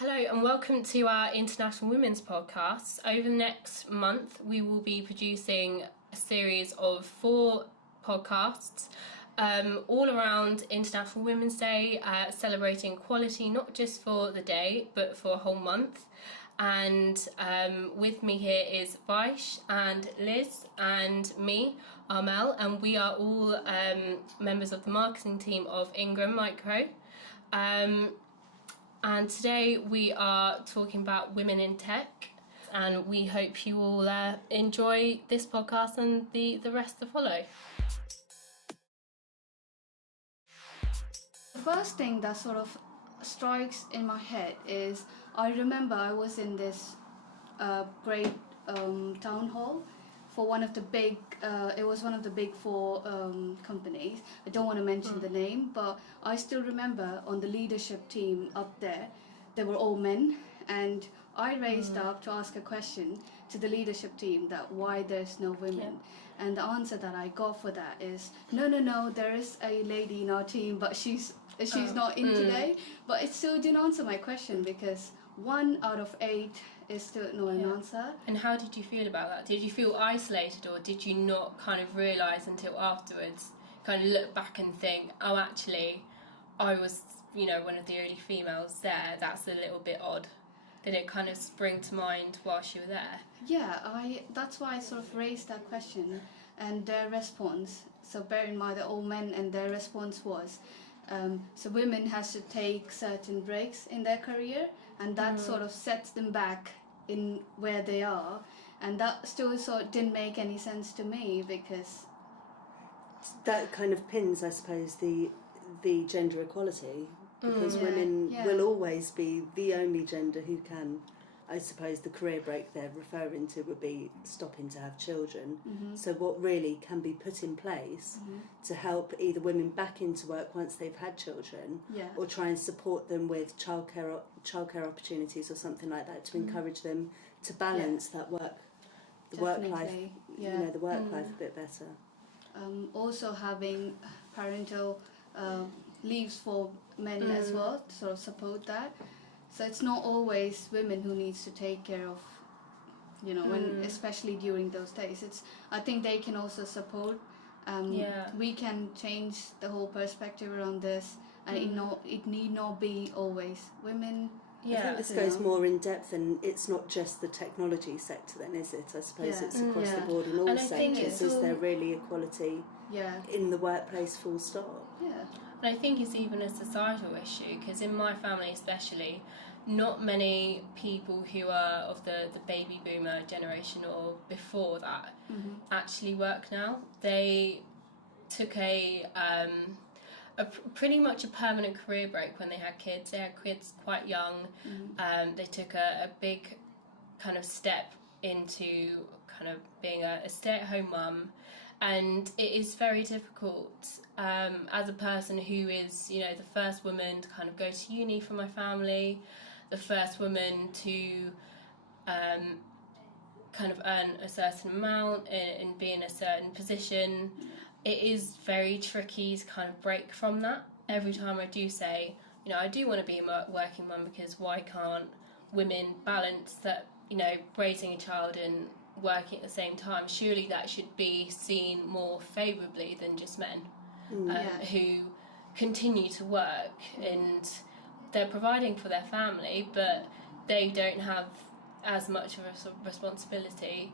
Hello and welcome to our International Women's Podcast. Over the next month, we will be producing a series of 4 podcasts all around International Women's Day, celebrating equality not just for the day but for a whole month. And with me here is Vaish and Liz and me, Armel, and we are all members of the marketing team of Ingram Micro. And today we are talking about women in tech, and we hope you all enjoy this podcast and the rest to follow. The first thing that sort of strikes in my head is I remember I was in this great town hall for one of the big, it was one of the big 4 companies. I don't want to mention the name, but I still remember on the leadership team up there, they were all men, and I raised up to ask a question to the leadership team that why there's no women. And the answer that I got for that is, no, there is a lady in our team, but she's not in today. But it still didn't answer my question, because 1 out of 8 is still not an answer. And how did you feel about that? Did you feel isolated, or did you not kind of realise until afterwards, kind of look back and think, oh, actually, I was, one of the only females there, that's a little bit odd? Did it kind of spring to mind whilst you were there? Yeah, that's why I sort of raised that question, and their response, so bear in mind they're all men, and their response was, so women has to take certain breaks in their career, and that sort of sets them back in where they are, and that still sort of didn't make any sense to me, because that kind of pins, I suppose, the gender equality, because women will always be the only gender who can. I suppose the career break they're referring to would be stopping to have children. So what really can be put in place to help either women back into work once they've had children, or try and support them with childcare opportunities or something like that to encourage them to balance that work life, the work life a bit better. Also having parental leaves for men as well to sort of support that. So it's not always women who needs to take care of, when especially during those days. I think they can also support. We can change the whole perspective around this, and it need not be always women. I think this goes more in depth, and it's not just the technology sector then, is it? I suppose it's across the board in all sectors. Is there really equality in the workplace, full stop? Yeah. And I think it's even a societal issue, because in my family especially, not many people who are of the baby boomer generation or before that actually work now. They took pretty much a permanent career break when they had kids. They had kids quite young. They took a big kind of step into kind of being a stay-at-home mum. And it is very difficult as a person who is, the first woman to kind of go to uni for my family, the first woman to kind of earn a certain amount and be in a certain position. It is very tricky to kind of break from that. Every time I do say, I do want to be a working mum, because why can't women balance that, raising a child and working at the same time? Surely that should be seen more favourably than just men who continue to work, and they're providing for their family, but they don't have as much of a responsibility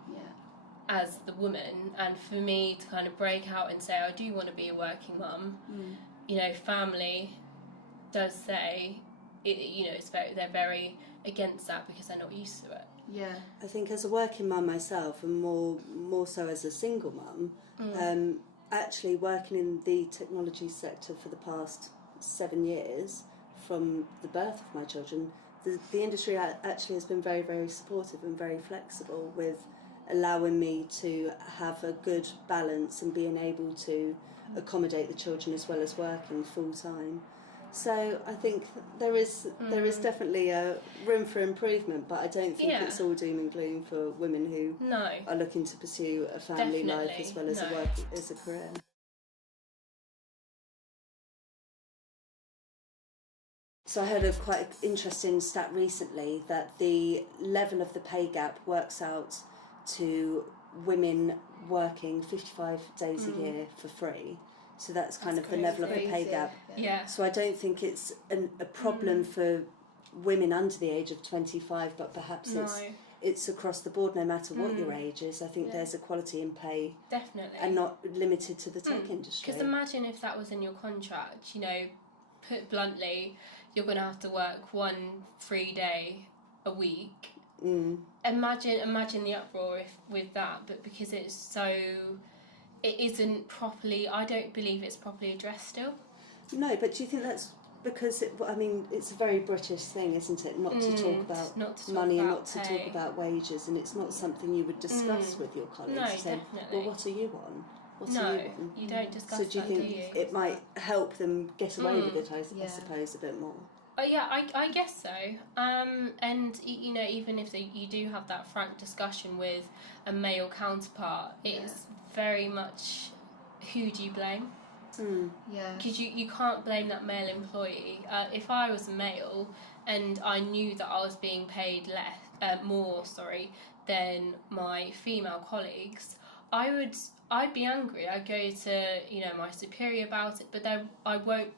as the woman. And for me to kind of break out and say I do want to be a working mum, family does say they're very against that, because they're not used to it. Yeah, I think as a working mum myself, and more so as a single mum, actually working in the technology sector for the past 7 years, from the birth of my children, the industry actually has been very, very supportive and very flexible with allowing me to have a good balance and being able to accommodate the children as well as working full time. So I think there is definitely a room for improvement, but I don't think it's all doom and gloom for women who are looking to pursue a family life as well as a career. So I heard of quite an interesting stat recently that the level of the pay gap works out to women working 55 days a year for free. So that's kind of the level of the pay Crazy. gap. Yeah. So I don't think it's a problem for women under the age of 25, but perhaps No, it's across the board, no matter what your age is. I think Yeah. there's equality in pay definitely. and not limited to the tech industry. Because imagine if that was in your contract, you know, put bluntly, you're going to have to work 1 free day a week. Imagine the uproar with that, but because it isn't properly, I don't believe it's properly addressed still. No, but do you think that's because it's a very British thing, isn't it? Not to talk about not to talk money and about not to pay. talk about wages, and it's not something you would discuss with your colleagues. No, saying, definitely. well, what are you on? What No, are you on? you don't discuss So do you that, think do you? it might help them get away with it? I Yeah. suppose a bit more. Oh yeah, I guess so. And you know, even if you do have that frank discussion with a male counterpart, it's very much who do you blame? Yeah. Because you can't blame that male employee. If I was a male and I knew that I was being paid more than my female colleagues, I'd be angry. I'd go to my superior about it, but then I won't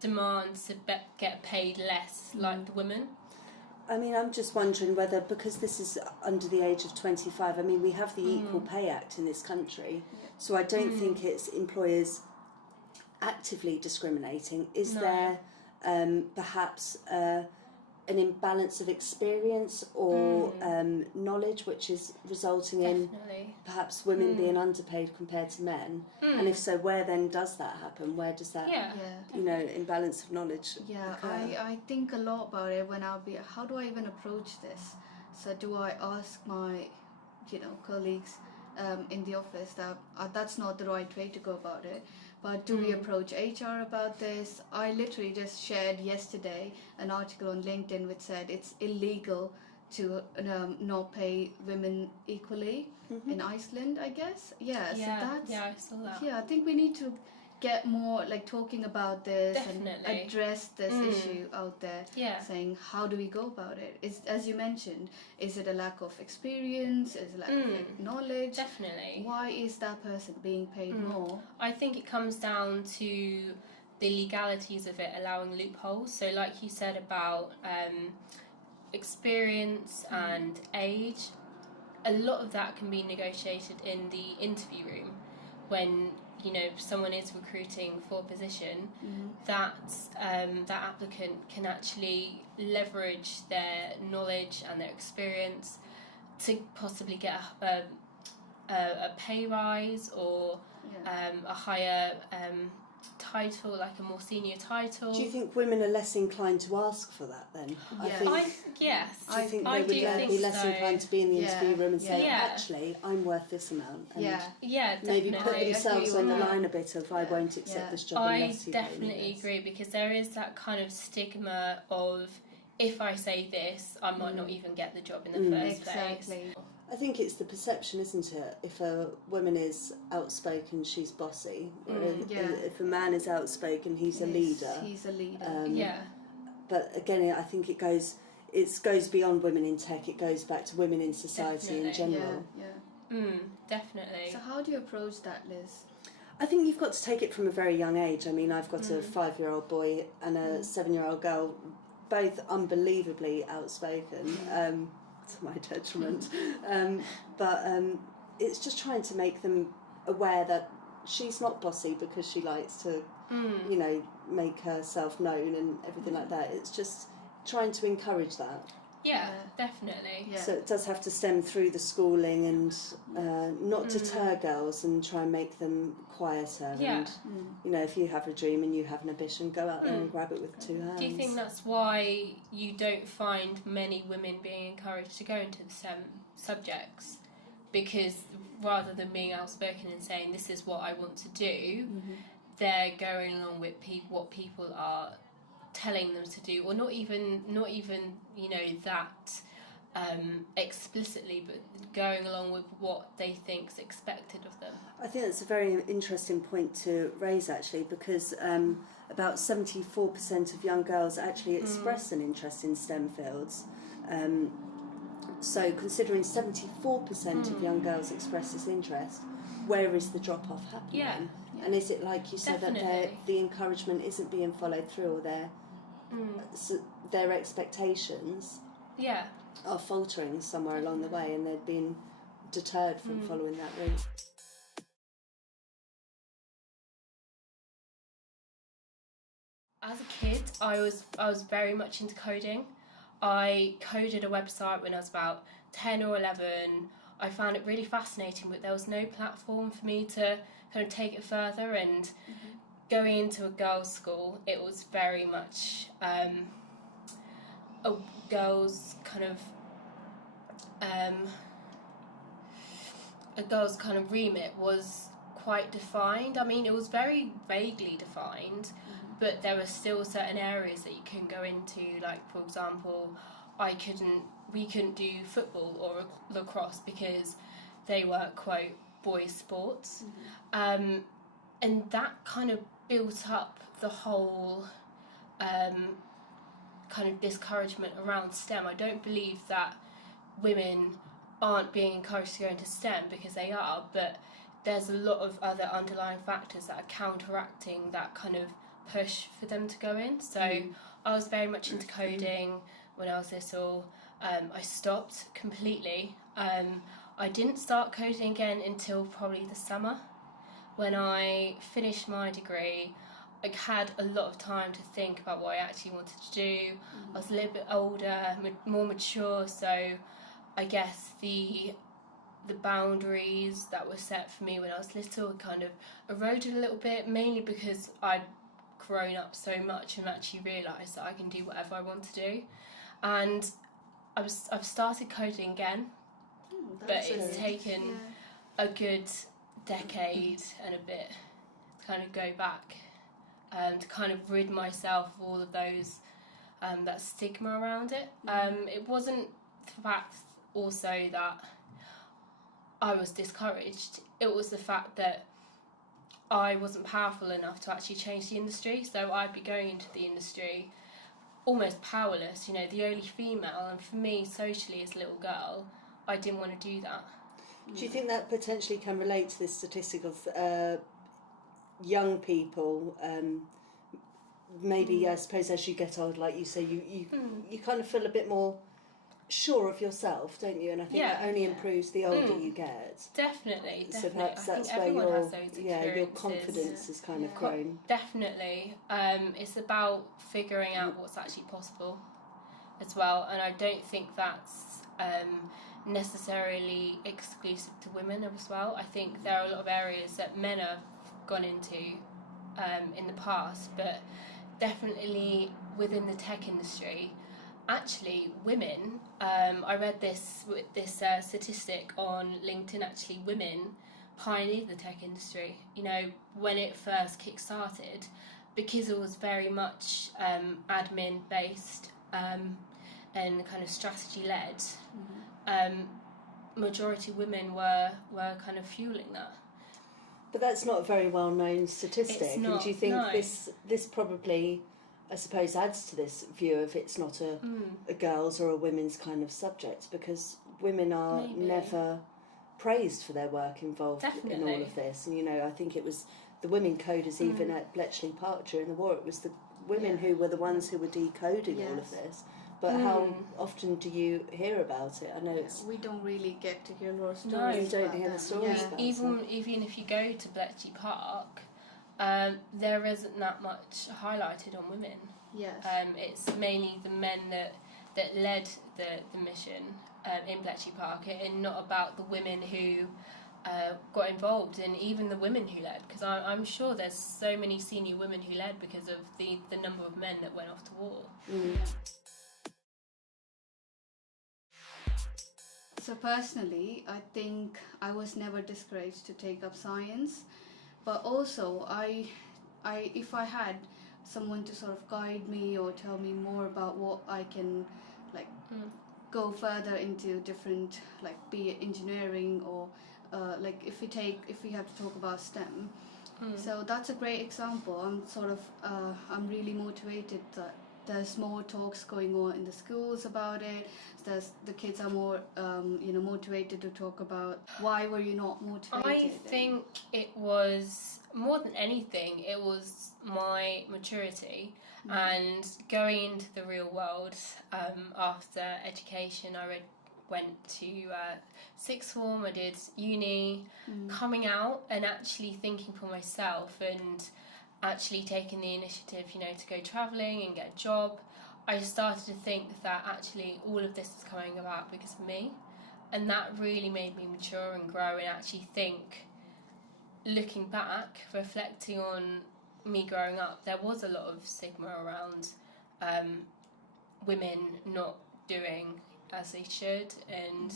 demand to get paid less like the women. I mean, I'm just wondering whether, because this is under the age of 25, I mean, we have the Equal Pay Act in this country, so I don't think it's employers actively discriminating. Is No. there perhaps an imbalance of experience or knowledge which is resulting in Definitely. perhaps women being underpaid compared to men? And if so, where then does that happen? Where does that, Yeah. imbalance of knowledge Yeah, occur? I think a lot about it when how do I even approach this? So do I ask my, colleagues in the office that that's not the right way to go about it? But do we approach HR about this? I literally just shared yesterday an article on LinkedIn which said it's illegal to not pay women equally in Iceland, I guess. Yeah, so that's... Yeah, I saw that. Yeah, I think we need to get more talking about this and Definitely. address this issue out there. Yeah. Saying how do we go about it? Is, as you mentioned, is it a lack of experience? Is it lack of knowledge? Definitely. Why is that person being paid more? I think it comes down to the legalities of it allowing loopholes. So like you said about experience and age, a lot of that can be negotiated in the interview room when someone is recruiting for a position. That applicant can actually leverage their knowledge and their experience to possibly get a pay rise or a higher title, like a more senior title. Do you think women are less inclined to ask for that then? Yes. Do you think I they would think be less so. inclined to be in the interview room and say, Yeah. actually, I'm worth this amount? And Yeah, maybe definitely. put themselves agree on the with that. line a bit of, I won't accept this job I unless you pay me definitely this. agree, because there is that kind of stigma of, if I say this, I might not even get the job in the first place. Exactly. I think it's the perception, isn't it? If a woman is outspoken, she's bossy. If a man is outspoken, he's a leader. He's a leader. Yeah. But again, I think it goes beyond women in tech. It goes back to women in society in Definitely. general. Definitely. So how do you approach that, Liz? I think you've got to take it from a very young age. I mean, I've got a 5-year-old boy and a 7-year-old girl, both unbelievably outspoken, to my detriment. But it's just trying to make them aware that she's not bossy because she likes to, make herself known and everything like that. It's just trying to encourage that. Yeah, definitely. Yeah. So it does have to stem through the schooling and not deter girls and try and make them quieter. Yeah. And, if you have a dream and you have an ambition, go out there and grab it with 2 hands. Do you think that's why you don't find many women being encouraged to go into the STEM subjects? Because rather than being outspoken and saying this is what I want to do, they're going along with what people are telling them to do, or not even that explicitly, but going along with what they think's expected of them. I think that's a very interesting point to raise, actually, because about 74% of young girls actually express an interest in STEM fields. So considering 74% of young girls express this interest, where is the drop-off happening? Yeah. And is it like you said, that Definitely. the encouragement isn't being followed through, or their expectations Yeah. are faltering somewhere along the way, and they're being deterred from following that route? As a kid, I was very much into coding. I coded a website when I was about 10 or 11. I found it really fascinating, but there was no platform for me to kind of take it further. And going into a girls' school, it was very much a girls' kind of remit was quite defined. I mean, it was very vaguely defined, but there were still certain areas that you couldn't go into. Like, for example, we couldn't do football or lacrosse because they were, quote, boys' sports. And that kind of built up the whole kind of discouragement around STEM. I don't believe that women aren't being encouraged to go into STEM, because they are, but there's a lot of other underlying factors that are counteracting that kind of push for them to go in. So I was very much into coding when I was little. I stopped completely. I didn't start coding again until probably the summer. When I finished my degree, I had a lot of time to think about what I actually wanted to do. I was a little bit older, more mature, so I guess the boundaries that were set for me when I was little kind of eroded a little bit, mainly because I'd grown up so much and actually realised that I can do whatever I want to do. And I've started coding again, but it's taken a good decade and a bit to kind of go back to kind of rid myself of all of those that stigma around it. It wasn't the fact also that I was discouraged, it was the fact that I wasn't powerful enough to actually change the industry. So I'd be going into the industry almost powerless, you know, the only female, and for me, socially, as a little girl, I didn't want to do that. Do you think that potentially can relate to this statistic of young people, maybe I suppose as you get older, like you say, you kind of feel a bit more sure of yourself, don't you? And I think that only improves the older you get. Definitely. So perhaps I that's think where everyone has those your confidence has kind of grown. Definitely. It's about figuring out what's actually possible as well, and I don't think that's necessarily exclusive to women as well. I think there are a lot of areas that men have gone into in the past, but definitely within the tech industry, actually women, I read this statistic on LinkedIn, actually women pioneered the tech industry, you know, when it first kick-started, because it was very much admin based and kind of strategy led. Majority women were kind of fueling that. But that's not a very well known statistic. It's not, and do you think no. this probably, I suppose, adds to this view of it's not a girls' or a women's kind of subject, because women are Maybe. never praised for their work involved in Definitely. all of this. And, you know, I think it was the women coders even at Bletchley Park during the war. It was the women who were the ones who were decoding all of this. But how often do you hear about it? I know it's... We don't really get to hear a lot of stories. No. You don't about hear the them. stories Yeah. about Even if you go to Bletchley Park, there isn't that much highlighted on women. Yes. It's mainly the men that led the mission in Bletchley Park, and not about the women who got involved, and even the women who led, because I'm sure there's so many senior women who led because of the number of men that went off to war. So personally, I think I was never discouraged to take up science, but also if I had someone to sort of guide me or tell me more about what I can go further into different, like, be it engineering or like if we have to talk about STEM, So that's a great example. I'm really motivated that there's more talks going on in the schools about it. The kids are more motivated to talk about why were you not motivated. I think it was more than anything, it was my maturity and going into the real world. After education, I went to sixth form, I did uni, coming out and actually thinking for myself and actually taking the initiative, to go travelling and get a job. I started to think that actually all of this is coming about because of me, and that really made me mature and grow and actually think, looking back, reflecting on me growing up, there was a lot of stigma around women not doing as they should, and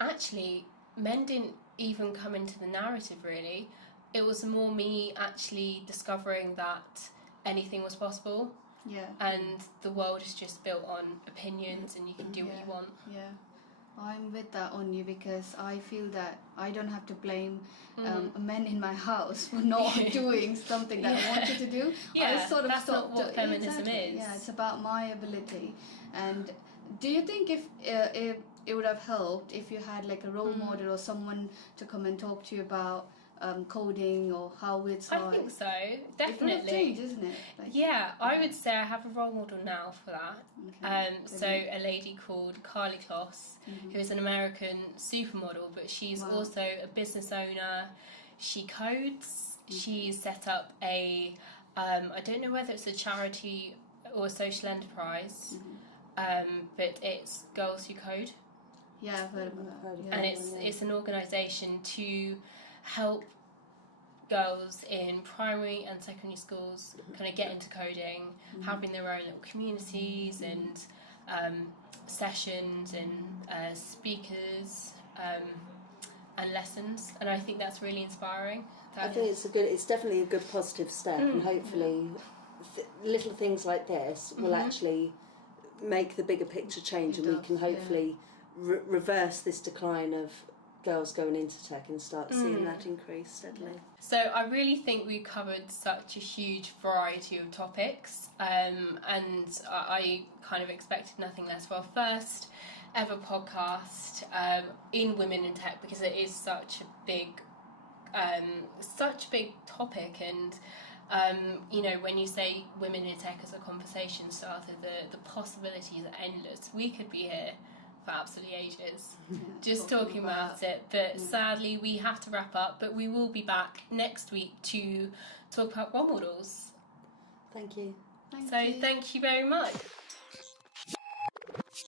actually men didn't even come into the narrative really. It was more me actually discovering that anything was possible. Yeah. And the world is just built on opinions and you can do what you want. Yeah. I'm with that on you because I feel that I don't have to blame men in my house for not doing something that I wanted to do. Yeah, I sort of that's stopped not what feminism is. Yeah, it's about my ability. And do you think if it would have helped if you had like a role model or someone to come and talk to you about coding or how it's like? I think so, It would have definitely. changed, isn't it? Like, Yeah, I would say I have a role model now for that. okay. So a lady called Carly Kloss, who is an American supermodel, but she's Wow. also a business owner. She codes. She's set up a, I don't know whether it's a charity or a social enterprise, but it's Girls Who Code. Yeah, I've heard about that. Yeah. And it's an organisation to help girls in primary and secondary schools kind of get into coding, having their own little communities and sessions and speakers and lessons, and I think that's really inspiring. I think it's definitely a good positive step, and hopefully little things like this will actually make the bigger picture change, and we can hopefully reverse this decline of girls going into tech and start seeing that increase steadily. So I really think we covered such a huge variety of topics, and I kind of expected nothing less for our first ever podcast in Women in Tech, because it is such a big topic, and when you say Women in Tech as a conversation starter, the possibilities are endless. We could be here for absolutely ages just talking about it, but sadly we have to wrap up, but we will be back next week to talk about role models. Thank you. Thank you very much.